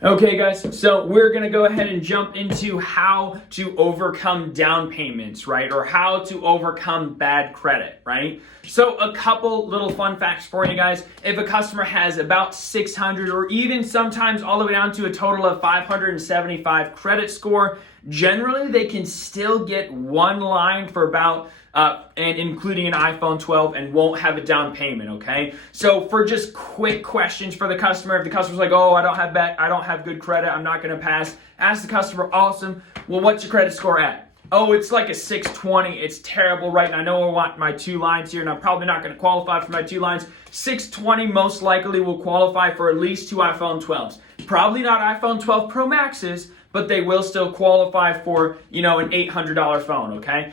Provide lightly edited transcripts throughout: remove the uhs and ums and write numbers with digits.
Okay guys, so we're gonna go ahead and jump into how to overcome down payments, right? Or how to overcome bad credit, right? So a couple little fun facts for you guys. If a customer has about 600 or even sometimes all the way down to a total of 575 credit score, generally they can still get one line for about and including an iPhone 12 and won't have a down payment, okay? So for just quick questions for the customer, if the customer's like, oh, I don't have good credit, I'm not gonna pass, ask the customer, awesome, well, what's your credit score at? Oh, it's like a 620, it's terrible, right? And I know I want my 2 lines here and I'm probably not gonna qualify for my 2 lines. 620 most likely will qualify for at least 2 iPhone 12s. Probably not iPhone 12 Pro Maxes, but they will still qualify for, an $800 phone, okay?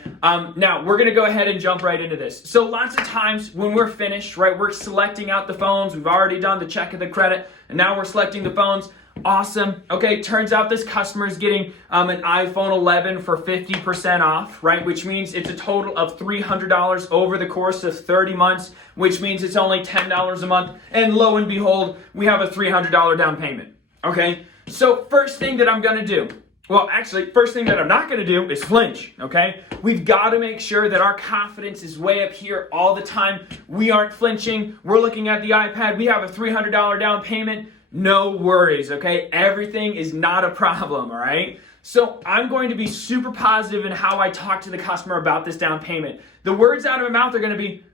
Now, we're gonna go ahead and jump right into this. So lots of times when we're finished, right, we're selecting out the phones, we've already done the check of the credit, and now we're selecting the phones. Awesome. Okay, turns out this customer is getting an iPhone 11 for 50% off, right? Which means it's a total of $300 over the course of 30 months, which means it's only $10 a month. And lo and behold, we have a $300 down payment, okay? So first thing that I'm going to do, first thing that I'm not going to do is flinch, okay? We've got to make sure that our confidence is way up here all the time. We aren't flinching. We're looking at the iPad. We have a $300 down payment. No worries, okay? Everything is not a problem, all right? So I'm going to be super positive in how I talk to the customer about this down payment. The words out of my mouth are going to be,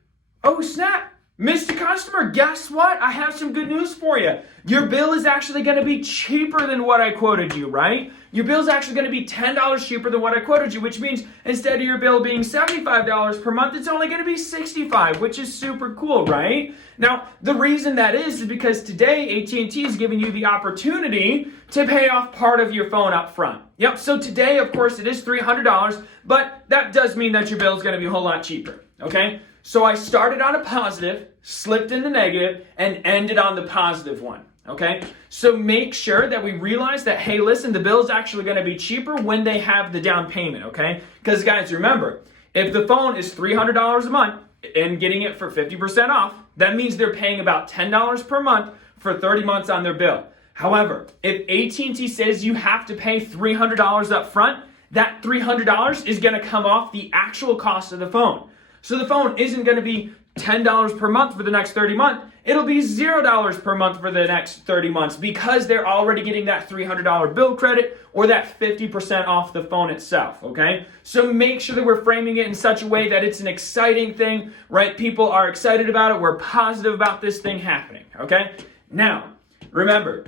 oh, snap. Mr. Customer, guess what? I have some good news for you. Your bill is actually going to be cheaper than what I quoted you, right? Your bill is actually going to be $10 cheaper than what I quoted you, which means instead of your bill being $75 per month, it's only going to be $65, which is super cool, right? Now, the reason that is because today AT&T is giving you the opportunity to pay off part of your phone up front. Yep, so today, of course, it is $300, but that does mean that your bill is going to be a whole lot cheaper, okay? So I started on a positive, slipped into negative, and ended on the positive one, okay? So make sure that we realize that, hey, listen, the bill is actually going to be cheaper when they have the down payment, okay? Because, guys, remember, if the phone is $300 a month and getting it for 50% off, that means they're paying about $10 per month for 30 months on their bill. However, if AT&T says you have to pay $300 up front, that $300 is going to come off the actual cost of the phone. So the phone isn't going to be $10 per month for the next 30 months. It'll be $0 per month for the next 30 months because they're already getting that $300 bill credit or that 50% off the phone itself, okay? So make sure that we're framing it in such a way that it's an exciting thing, right? People are excited about it. We're positive about this thing happening, okay? Now, remember,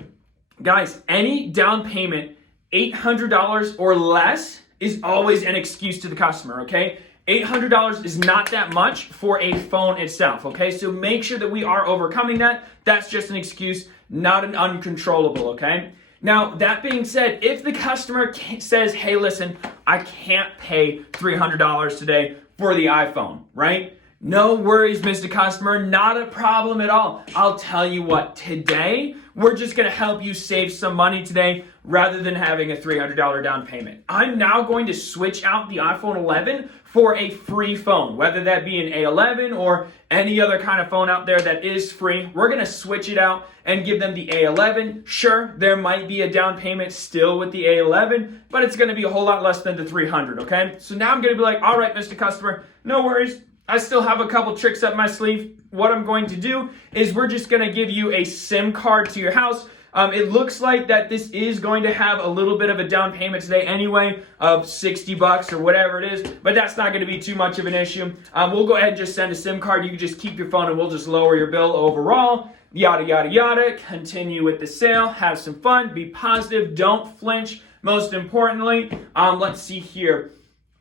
guys, any down payment, $800 or less is always an excuse to the customer, okay? $800 is not that much for a phone itself, okay? So make sure that we are overcoming that. That's just an excuse, not an uncontrollable, okay? Now, that being said, if the customer says, hey, listen, I can't pay $300 today for the iPhone, right? No worries, Mr. Customer, not a problem at all. I'll tell you what, today, we're just gonna help you save some money today rather than having a $300 down payment. I'm now going to switch out the iPhone 11 for a free phone, whether that be an A11 or any other kind of phone out there that is free. We're gonna switch it out and give them the A11. Sure, there might be a down payment still with the A11, but it's gonna be a whole lot less than the $300, okay? So now I'm gonna be like, all right, Mr. Customer, no worries. I still have a couple tricks up my sleeve. What I'm going to do is we're just going to give you a SIM card to your house. It looks like that this is going to have a little bit of a down payment today anyway of $60 or whatever it is, but that's not going to be too much of an issue. We'll go ahead and just send a SIM card. You can just keep your phone and we'll just lower your bill overall. Yada, yada, yada. Continue with the sale. Have some fun. Be positive. Don't flinch. Most importantly, let's see here.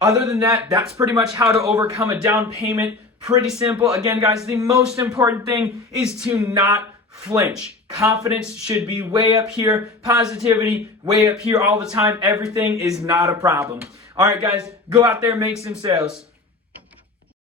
Other than that, that's pretty much how to overcome a down payment. Pretty simple. Again, guys, the most important thing is to not flinch. Confidence should be way up here. Positivity, way up here all the time. Everything is not a problem. All right, guys, go out there, make some sales.